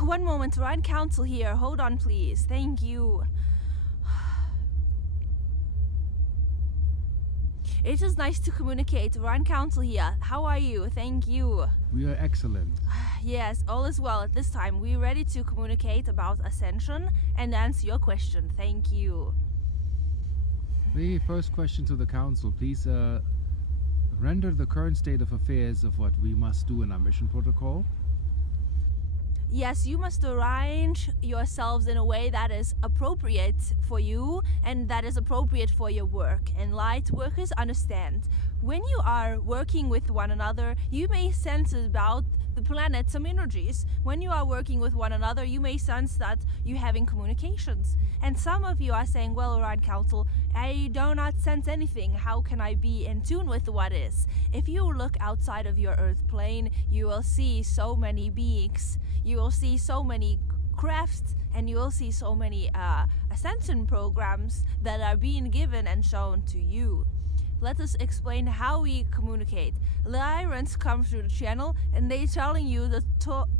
One moment, Orion Council here. Hold on, please. Thank you. It is nice to communicate. Orion Council here. How are you? Thank you. We are excellent. Yes, all is well at this time. We're ready to communicate about ascension and answer your question. Thank you. The first question to the council, please render the current state of affairs of what we must do in our mission protocol. Yes, you must arrange yourselves in a way that is appropriate for you and that is appropriate for your work. And light workers understand. When you are working with one another, you may sense about the planet some energies. When you are working with one another, you may sense that you're having communications. And some of you are saying, well, Orion Council, I do not sense anything. How can I be in tune with what is? If you look outside of your Earth plane, you will see so many beings. You will see so many crafts, and you will see so many ascension programs that are being given and shown to you. Let us explain how we communicate. Lyrants come through the channel and they're telling you that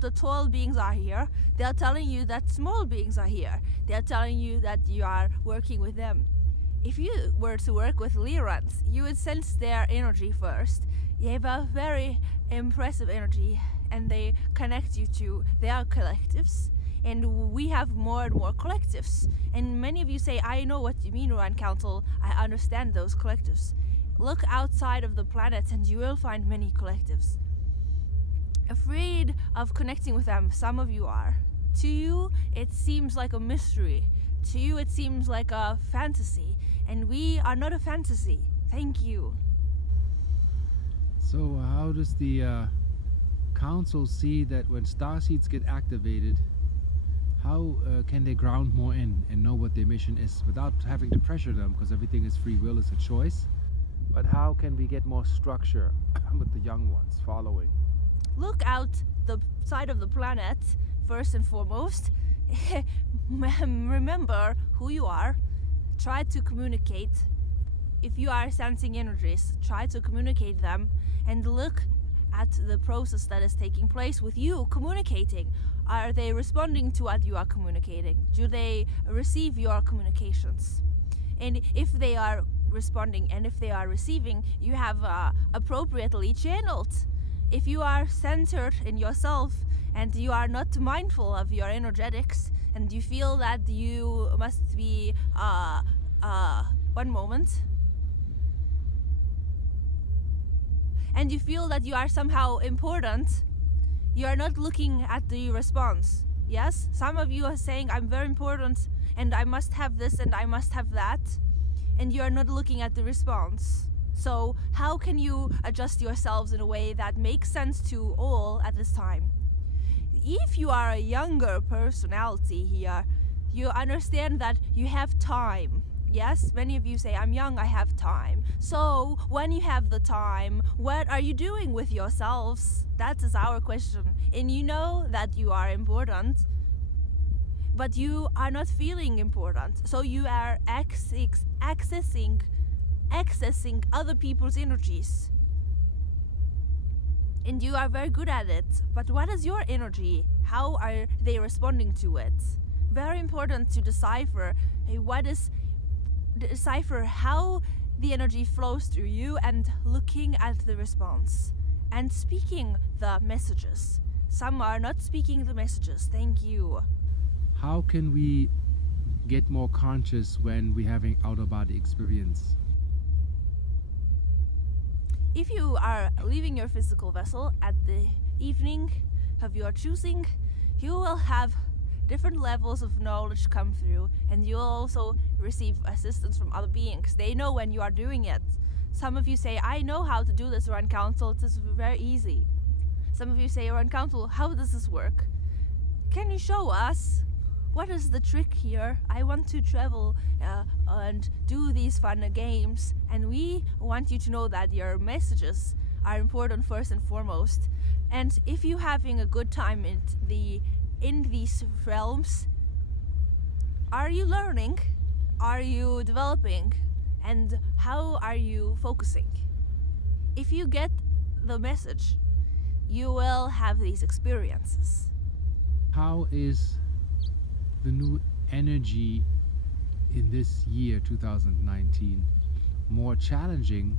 the tall beings are here. They're telling you that small beings are here. They're telling you that you are working with them. If you were to work with Lyrants, you would sense their energy first. You have a very impressive energy and they connect you to their collectives. And we have more and more collectives. And many of you say, I know what you mean, Orion Council. I understand those collectives. Look outside of the planet and you will find many collectives. Afraid of connecting with them, some of you are. To you, it seems like a mystery. To you, it seems like a fantasy. And we are not a fantasy. Thank you. So how does the council see that when starseeds get activated, how can they ground more in and know what their mission is without having to pressure them, because everything is free will, it's a choice? But how can we get more structure with the young ones following? Look out the side of the planet, first and foremost. Remember who you are. Try to communicate. If you are sensing energies, try to communicate them and look at the process that is taking place with you communicating. Are they responding to what you are communicating? Do they receive your communications? And if they are responding and if they are receiving, you have appropriately channeled. If you are centered in yourself and you are not mindful of your energetics and you feel that you must be one moment, and you feel that you are somehow important, you are not looking at the response. Yes, some of you are saying, I'm very important and I must have this and I must have that, and you are not looking at the response. So how can you adjust yourselves in a way that makes sense to all at this time? If you are a younger personality here, you understand that you have time. Yes, many of you say, I'm young, I have time. So, when you have the time, what are you doing with yourselves? That is our question. And you know that you are important, but you are not feeling important. So you are accessing other people's energies. And you are very good at it. But what is your energy? How are they responding to it? Very important to decipher how the energy flows through you and looking at the response and speaking the messages. Some are not speaking the messages. Thank you. How can we get more conscious when we're having out-of-body experience? If you are leaving your physical vessel at the evening of your choosing, you will have different levels of knowledge come through, and you'll also receive assistance from other beings. They know when you are doing it. Some of you say, I know how to do this, Orion Council, it is very easy. Some of you say, Orion Council, how does this work? Can you show us? What is the trick here? I want to travel and do these fun games, and we want you to know that your messages are important first and foremost. And if you're having a good time in these realms, are you learning? Are you developing? And how are you focusing? If you get the message, you will have these experiences. how is the new energy in this year 2019 more challenging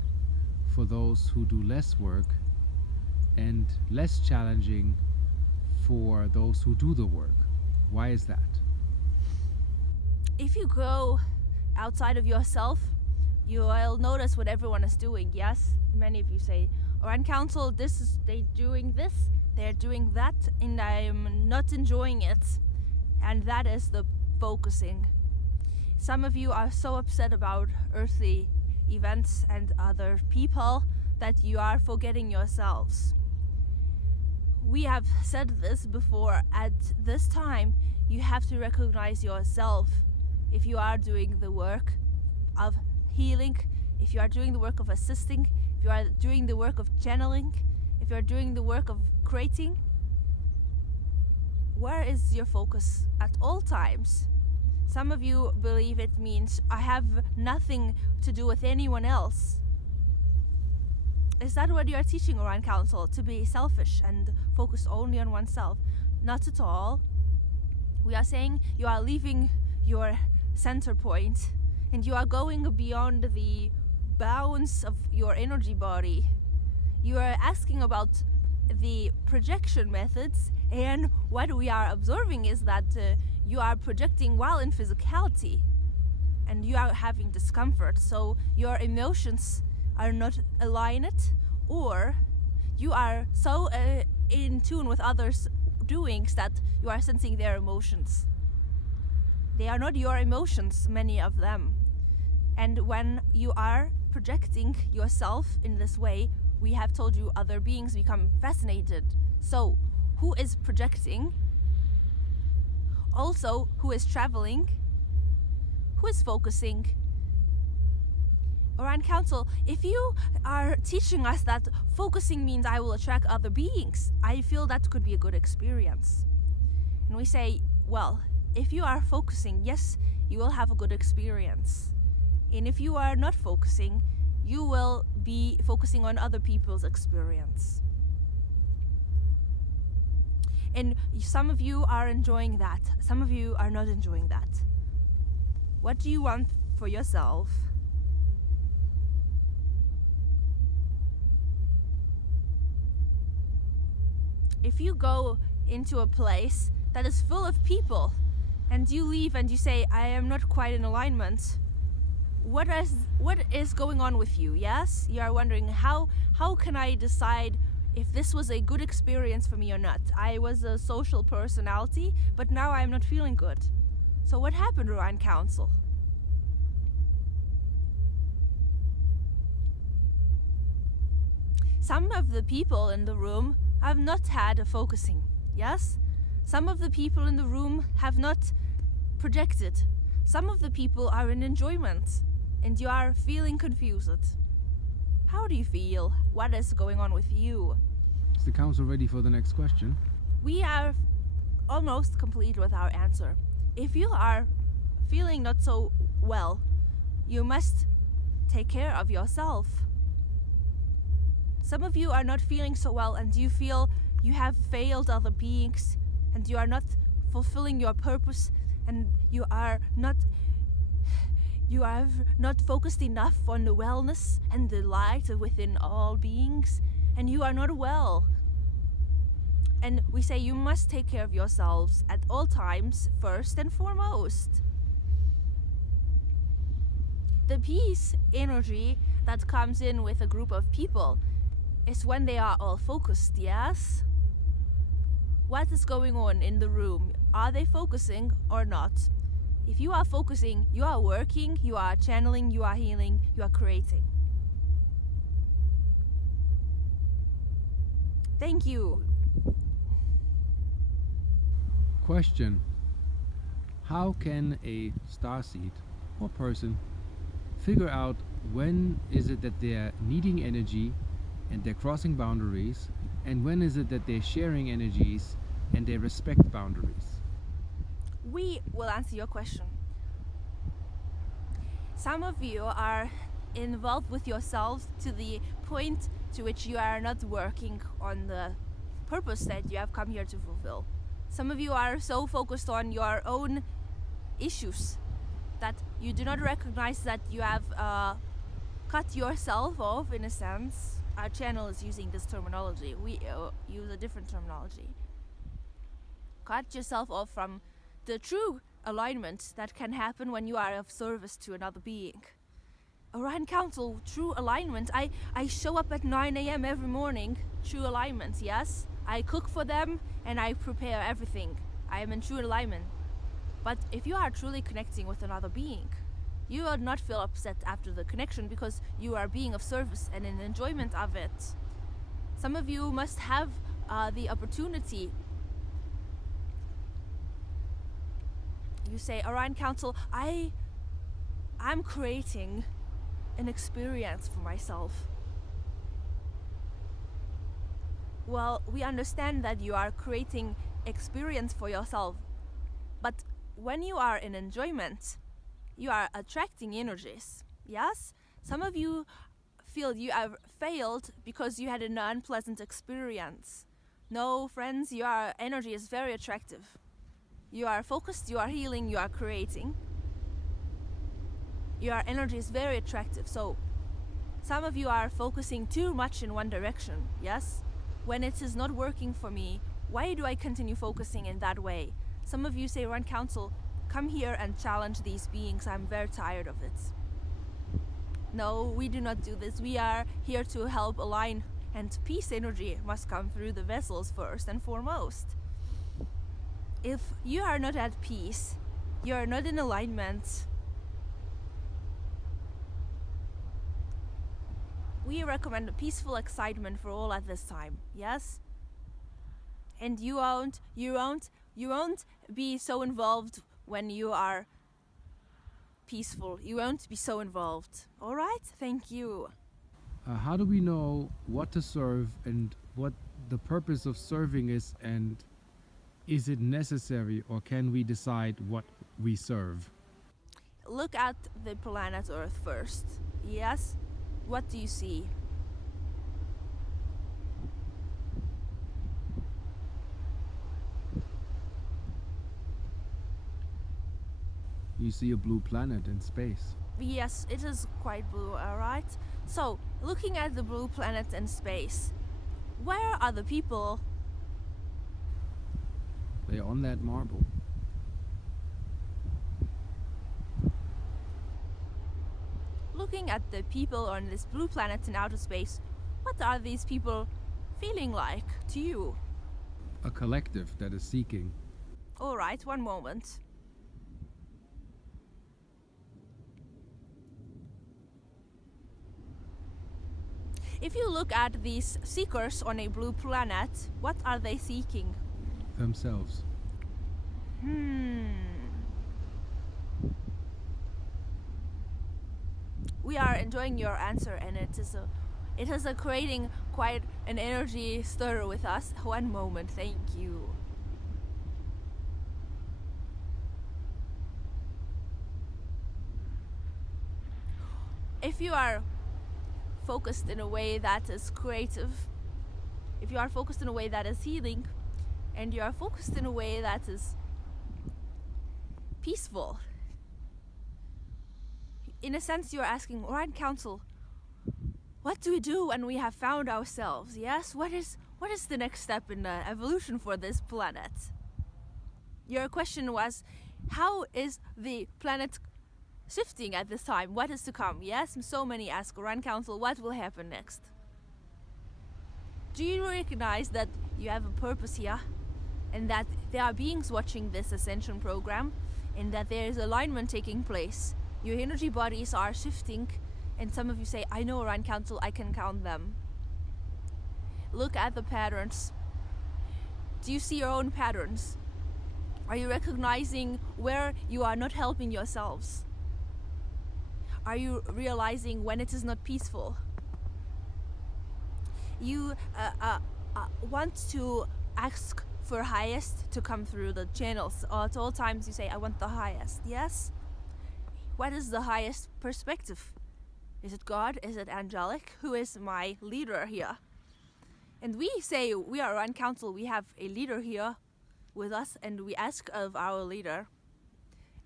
for those who do less work and less challenging for those who do the work? Why is that? If you go outside of yourself, you will notice what everyone is doing. Yes, many of you say, Orion Council, they're doing this, they're doing that, and I'm not enjoying it. And that is the focusing. Some of you are so upset about earthly events and other people that you are forgetting yourselves. We have said this before. At this time, you have to recognize yourself. If you are doing the work of healing, if you are doing the work of assisting, if you are doing the work of channeling, if you are doing the work of creating, where is your focus at all times? Some of you believe it means I have nothing to do with anyone else. Is that what you are teaching, Orion Council? To be selfish and focus only on oneself? Not at all. We are saying you are leaving your center point and you are going beyond the bounds of your energy body. You are asking about the projection methods, and what we are observing is that you are projecting while in physicality and you are having discomfort, so your emotions are not aligned, or you are so in tune with others' doings that you are sensing their emotions. They are not your emotions, many of them. And when you are projecting yourself in this way, we have told you other beings become fascinated. So, who is projecting? Also, who is traveling? Who is focusing? Orion Council, if you are teaching us that focusing means I will attract other beings, I feel that could be a good experience. And we say, well, if you are focusing, yes, you will have a good experience. And if you are not focusing, you will be focusing on other people's experience. And some of you are enjoying that. Some of you are not enjoying that. What do you want for yourself? If you go into a place that is full of people and you leave and you say, I am not quite in alignment, what is going on with you? Yes, you are wondering, how can I decide if this was a good experience for me or not? I was a social personality, but now I'm not feeling good. So what happened, Orion Council? Some of the people in the room have not had a focusing, yes? Some of the people in the room have not projected. Some of the people are in enjoyment, and you are feeling confused. How do you feel? What is going on with you? Is the council ready for the next question? We are almost complete with our answer. If you are feeling not so well, you must take care of yourself. Some of you are not feeling so well and you feel you have failed other beings and you are not fulfilling your purpose and you have not focused enough on the wellness and the light within all beings, and you are not well. And we say you must take care of yourselves at all times, first and foremost. The peace energy that comes in with a group of people is when they are all focused, yes? What is going on in the room? Are they focusing or not? If you are focusing, you are working, you are channeling, you are healing, you are creating. Thank you. Question: how can a starseed or person figure out when is it that they're needing energy and they're crossing boundaries, and when is it that they're sharing energies and they respect boundaries? We will answer your question. Some of you are involved with yourselves to the point to which you are not working on the purpose that you have come here to fulfill. Some of you are so focused on your own issues that you do not recognize that you have cut yourself off, in a sense. Our channel is using this terminology. We use a different terminology. Cut yourself off from the true alignment that can happen when you are of service to another being. Orion Council, true alignment. I show up at 9 a.m. every morning. True alignment, yes. I cook for them and I prepare everything. I am in true alignment. But if you are truly connecting with another being, you will not feel upset after the connection because you are being of service and in enjoyment of it. Some of you must have the opportunity. You say, Orion Council, I'm creating an experience for myself. Well, we understand that you are creating experience for yourself, but when you are in enjoyment, you are attracting energies. Yes? Some of you feel you have failed because you had an unpleasant experience. No, friends, your energy is very attractive. You are focused, you are healing, you are creating. Your energy is very attractive. So some of you are focusing too much in one direction. Yes? When it is not working for me, why do I continue focusing in that way? Some of you say, Orion Council, come here and challenge these beings. I'm very tired of it. No, we do not do this. We are here to help align, and peace energy must come through the vessels first and foremost. If you are not at peace, you are not in alignment, we recommend a peaceful excitement for all at this time, yes? And you won't be so involved when you are peaceful. You won't be so involved. All right? Thank you. How do we know what to serve and what the purpose of serving is, and is it necessary, or can we decide what we serve? Look at the planet Earth first. Yes? What do you see? You see a blue planet in space. Yes, it is quite blue, alright? So, looking at the blue planet in space, where are the people? They're on that marble. Looking at the people on this blue planet in outer space, what are these people feeling like to you? A collective that is seeking. Alright, one moment. If you look at these seekers on a blue planet, what are they seeking? Themselves. We are enjoying your answer, and it is creating quite an energy stir with us. One moment, thank you. If you are focused in a way that is creative, if you are focused in a way that is healing, and you are focused in a way that is peaceful, in a sense you are asking, Orion Council, what do we do when we have found ourselves? Yes, what is the next step in the evolution for this planet? Your question was, how is the planet shifting at this time? What is to come? Yes, so many ask Orion Council, what will happen next? Do you recognize that you have a purpose here, and that there are beings watching this ascension program, and that there is alignment taking place? Your energy bodies are shifting, and some of you say, I know, Orion Council, I can count them. Look at the patterns. Do you see your own patterns? Are you recognizing where you are not helping yourselves? Are you realizing when it is not peaceful? You want to ask for highest to come through the channels. At all times you say, I want the highest, yes? What is the highest perspective? Is it God? Is it angelic? Who is my leader here? And we say, we are Orion Council, we have a leader here. with us and we ask of our leader.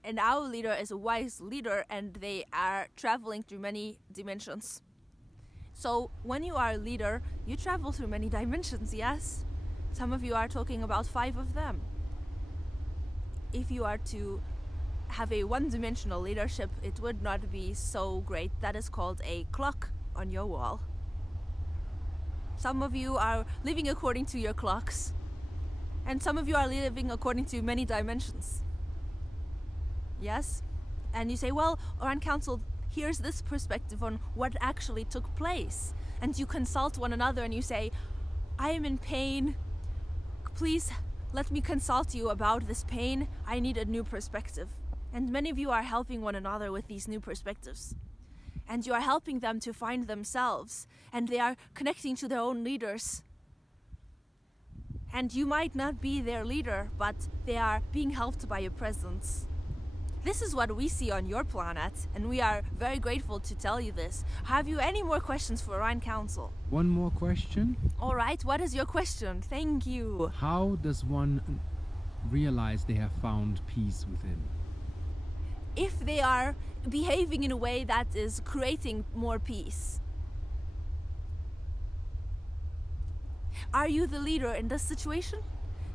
And our leader is a wise leader, and they are traveling through many dimensions. So when you are a leader, you travel through many dimensions, yes? Some of you are talking about 5 of them. If you are to have a one-dimensional leadership, it would not be so great. That is called a clock on your wall. Some of you are living according to your clocks, and some of you are living according to many dimensions. Yes? And you say, well, Orion Council, here's this perspective on what actually took place. And you consult one another and you say, I am in pain. Please let me consult you about this pain. I need a new perspective. And many of you are helping one another with these new perspectives. And you are helping them to find themselves. And they are connecting to their own leaders. And you might not be their leader, but they are being helped by your presence. This is what we see on your planet, and we are very grateful to tell you this. Have you any more questions for Orion Council? One more question. All right, what is your question? Thank you. How does one realize they have found peace within? If they are behaving in a way that is creating more peace. Are you the leader in this situation?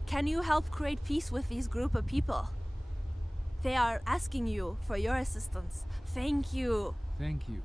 Can you help create peace with this group of people? They are asking you for your assistance. Thank you. Thank you.